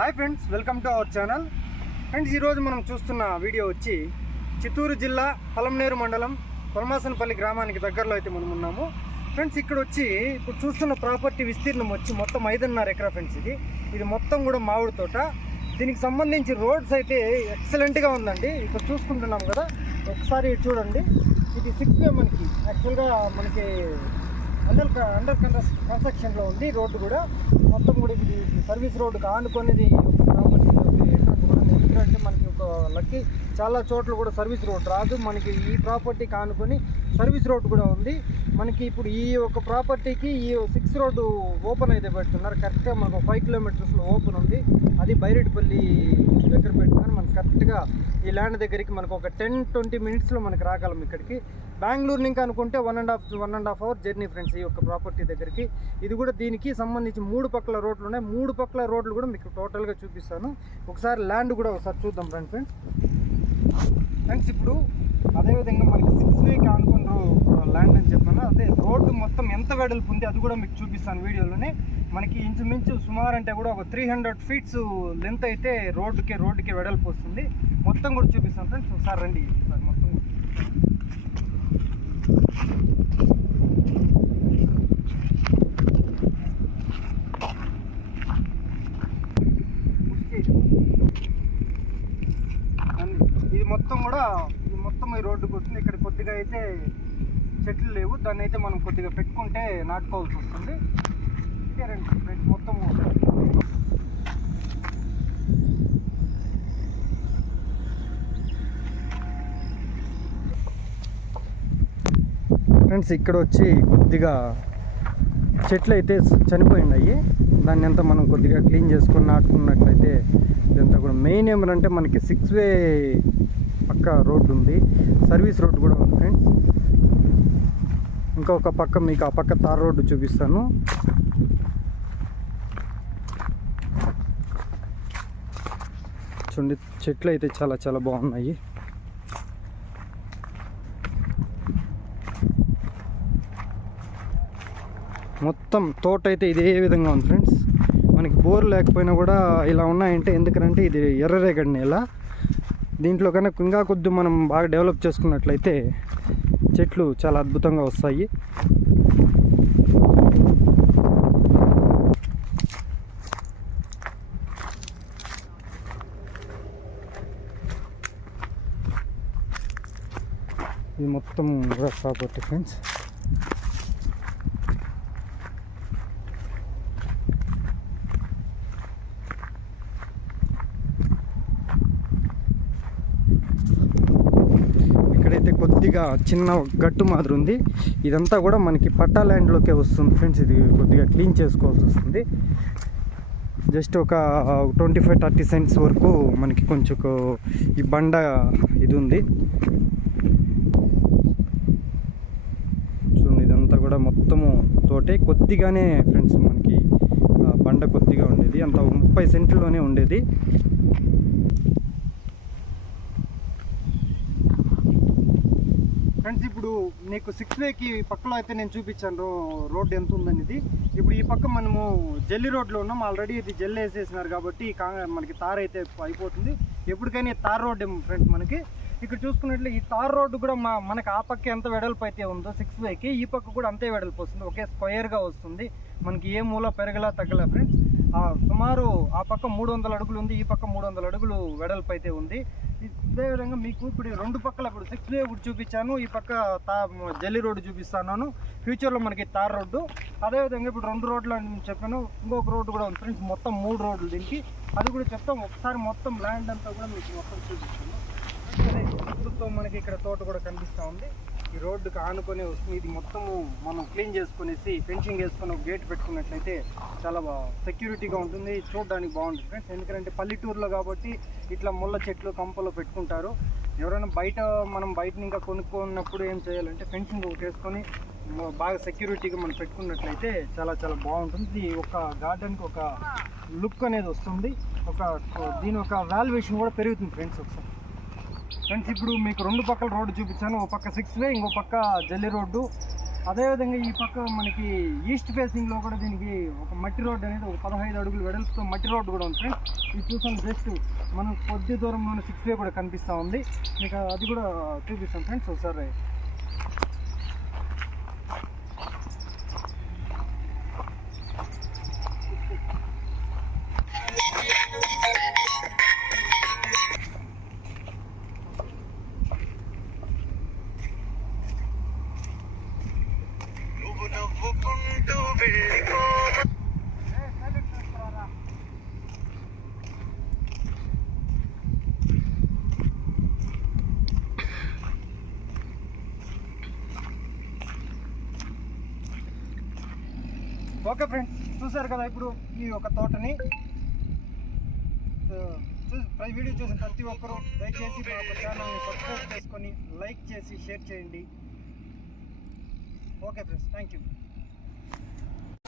Hi friends, welcome to our channel. Friends, ఈరోజు మనం చూస్తున్న వీడియో వచ్చి చిత్తూరు జిల్లా పలమనేరు మండలం కొలమాసనపల్లి గ్రామానికి దగ్గరలో అయితే మనం ఉన్నాము. ఫ్రెండ్స్, ఇక్కడ వచ్చి ఇప్పుడు చూస్తున్న ప్రాపర్టీ విస్తీర్ణం వచ్చి మొత్తం 5.5 ఎకరా ఫ్రెండ్స్. ఇది మొత్తం కూడా మామిడి తోట. దీనికి సంబంధించి రోడ్స్ అయితే ఎక్సలెంట్గా ఉందండి. ఇక్కడ చూసుకుంటున్నాం కదా, ఒకసారి చూడండి. ఇది 6 వే మనకి యాక్చువల్గా మనకి అండర్ కన్స్ట్రక్షన్లో ఉంది. రోడ్డు కూడా మొత్తం కూడా ఇది సర్వీస్ రోడ్డుకి ఆనుకునేది ప్రాపర్టీ ఎంట్రన్స్ కూడా. ఎందుకంటే మనకి ఒక లక్కీ చాలా చోట్ల కూడా సర్వీస్ రోడ్ రాదు. మనకి ఈ ప్రాపర్టీకి ఆనుకొని సర్వీస్ రోడ్ కూడా ఉంది. మనకి ఇప్పుడు ఈ ఒక ప్రాపర్టీకి ఈ 6 రోడ్డు ఓపెన్ అయితే పెడుతున్నారు. కరెక్ట్గా మనకు 5 కిలోమీటర్స్లో ఓపెన్ ఉంది. అది బైరెడ్డిపల్లి దగ్గర పెడుతున్నారు. మనకి కరెక్ట్గా ఈ ల్యాండ్ దగ్గరికి మనకు ఒక 10-20 మినిట్స్లో మనకి రాగలం ఇక్కడికి. బెంగళూరు నుంచి అనుకుంటే 1.5 అవర్ జర్నీ ఫ్రెండ్స్ ఈ యొక్క ప్రాపర్టీ దగ్గరికి. ఇది కూడా దీనికి సంబంధించి 3 పక్కల రోడ్లు ఉన్నాయి. 3 పక్కల రోడ్లు కూడా మీకు టోటల్గా చూపిస్తాను. ఒకసారి ల్యాండ్ కూడా ఒకసారి చూద్దాం ఫ్రెండ్స్. ఇప్పుడు అదేవిధంగా మనకి 6 వేకి అనుకున్న ల్యాండ్ అని చెప్పాను. అదే రోడ్డు మొత్తం ఎంత వెడల్పు ఉంది అది కూడా మీకు చూపిస్తాను వీడియోలోనే. మనకి ఇంచుమించు సుమారు అంటే కూడా ఒక 300 ఫీట్స్ లెంత్ అయితే రోడ్డుకి వెడల్పు వస్తుంది. మొత్తం కూడా చూపిస్తాను ఫ్రెండ్స్. ఒకసారి రండి. ఒకసారి మొత్తం ఇది మొత్తం ఈ రోడ్డుకు వస్తుంది. ఇక్కడ కొద్దిగా అయితే చెట్లు లేవు, దాన్ని అయితే మనం కొద్దిగా పెట్టుకుంటే నాటుకోవాల్సి వస్తుంది. మొత్తం ఫ్రెండ్స్, ఇక్కడ వచ్చి కొద్దిగా చెట్లు అయితే చనిపోయినాయి. దాన్ని అంతా మనం కొద్దిగా క్లీన్ చేసుకొని నాటుకున్నట్లయితే ఇదంతా కూడా మెయిన్ ఏమంటే మనకి 6 వే పక్క రోడ్డు ఉంది, సర్వీస్ రోడ్డు కూడా ఉంది ఫ్రెండ్స్. ఇంకొక పక్క మీకు ఆ పక్క తార్ రోడ్డు చూపిస్తాను. చూడండి, చెట్లు అయితే చాలా చాలా బాగున్నాయి. మొత్తం తోట అయితే ఇదే విధంగా ఉంది ఫ్రెండ్స్. మనకి బోర్ లేకపోయినా కూడా ఇలా ఉన్నాయంటే ఎందుకంటే ఇది ఎర్రరేగడి నేల. దీంట్లో కన్నా ఇంకా కొద్ది మనం బాగా డెవలప్ చేసుకున్నట్లయితే చెట్లు చాలా అద్భుతంగా వస్తాయి. ఇది మొత్తం ప్రాపర్టీ ఫ్రెండ్స్. ఇక్కడైతే కొద్దిగా చిన్న గట్టు మాదిరి ఉంది. ఇదంతా కూడా మనకి పట్టా ల్యాండ్లోకే వస్తుంది ఫ్రెండ్స్. ఇది కొద్దిగా క్లీన్ చేసుకోవాల్సి వస్తుంది. జస్ట్ ఒక 25-30 సెంట్స్ వరకు మనకి కొంచెం ఈ బండ ఇది ఉంది. చూడండి, ఇదంతా కూడా మొత్తము తోటే. కొద్దిగానే ఫ్రెండ్స్ మనకి బండ కొద్దిగా ఉండేది, అంత 30 సెంట్లోనే ఉండేది. ఫ్రెండ్స్, ఇప్పుడు నీకు 6 వేకి పక్కలో అయితే నేను చూపించాను రోడ్డు ఎంత ఉందనేది. ఇప్పుడు ఈ పక్క మనము జల్లి రోడ్లో ఉన్నాం. ఆల్రెడీ ఇది జల్లి వేసేసినారు కాబట్టి మనకి తార్ అయితే అయిపోతుంది. ఎప్పటికైనా తార్ రోడ్డు ఫ్రెండ్స్ మనకి. ఇక్కడ చూసుకున్నట్లు ఈ తార్ రోడ్డు కూడా మనకి ఆ పక్క ఎంత వెడల్పు అయితే ఉందో 6 వేకి, ఈ పక్క కూడా అంతే వెడల్పు వస్తుంది. ఒకే స్క్వేర్గా వస్తుంది. మనకి ఏ మూల పెరగలా తగ్గలా ఫ్రెండ్స్. సుమారు ఆ పక్క 300 అడుగులు ఉంది, ఈ పక్క 300 అడుగులు వెడల్పు అయితే ఉంది. అదేవిధంగా మీకు ఇప్పుడు 2 పక్కల ఇప్పుడు 6 వే ఇప్పుడు చూపించాను, ఈ పక్క జల్లి రోడ్డు చూపిస్తున్నాను. ఫ్యూచర్లో మనకి తార్ రోడ్డు. అదేవిధంగా ఇప్పుడు 2 రోడ్లు అని చెప్పాను, ఇంకొక రోడ్డు కూడా ఉంది ఫ్రెండ్స్. మొత్తం 3 రోడ్లు దీనికి. అది కూడా చెప్తాం. ఒకసారి మొత్తం ల్యాండ్ అంతా కూడా మీకు మొత్తం చూపిస్తాను. చుట్టూతో మనకి ఇక్కడ తోట కూడా కనిపిస్తూ ఉంది. ఈ రోడ్డుకి ఆనుకొని వస్తుంది. ఇది మొత్తము మనం క్లీన్ చేసుకునేసి ఫెన్సింగ్ వేసుకొని ఒక గేట్ పెట్టుకున్నట్లయితే చాలా సెక్యూరిటీగా ఉంటుంది, చూడడానికి బాగుంటుంది ఫ్రెండ్స్. ఎందుకంటే పల్లెటూరులో కాబట్టి ఇట్లా ముళ్ళ చెట్లు కంపలో పెట్టుకుంటారు. ఎవరైనా మనం బయట ఇంకా కొనుక్కున్నప్పుడు ఏం చేయాలంటే ఫెన్సింగ్ ఒకటి వేసుకొని బాగా సెక్యూరిటీగా మనం పెట్టుకున్నట్లయితే చాలా చాలా బాగుంటుంది. ఒక గార్డెన్కి ఒక లుక్ అనేది వస్తుంది. దీని ఒక వాల్యుయేషన్ కూడా పెరుగుతుంది ఫ్రెండ్స్. ఒకసారి ఫ్రెండ్స్, ఇప్పుడు మీకు 2 పక్కల రోడ్డు చూపించాను. ఒక పక్క 6 వే, ఇంకో పక్క జల్లి రోడ్డు. అదేవిధంగా ఈ పక్క మనకి ఈస్ట్ ఫేసింగ్లో కూడా దీనికి ఒక మట్టి రోడ్డు అనేది ఒక 15 అడుగులు వెడల్పుతో మట్టి రోడ్డు కూడా ఉంది ఫ్రెండ్స్. ఇది చూసాను జస్ట్ మనం కొద్ది దూరంలోనే 6 వే కూడా కనిపిస్తూ ఉంది. మీకు అది కూడా చూపిస్తాం ఫ్రెండ్స్ ఒకసారి. ఓకే ఫ్రెండ్స్, చూసారు కదా ఇప్పుడు ఈ ఒక తోటని. వీడియో చూసిన ప్రతి ఒక్కరూ దయచేసి మా ఛానల్ని సబ్స్క్రైబ్ చేసుకొని లైక్ చేసి షేర్ చేయండి. Okay friends, thank you.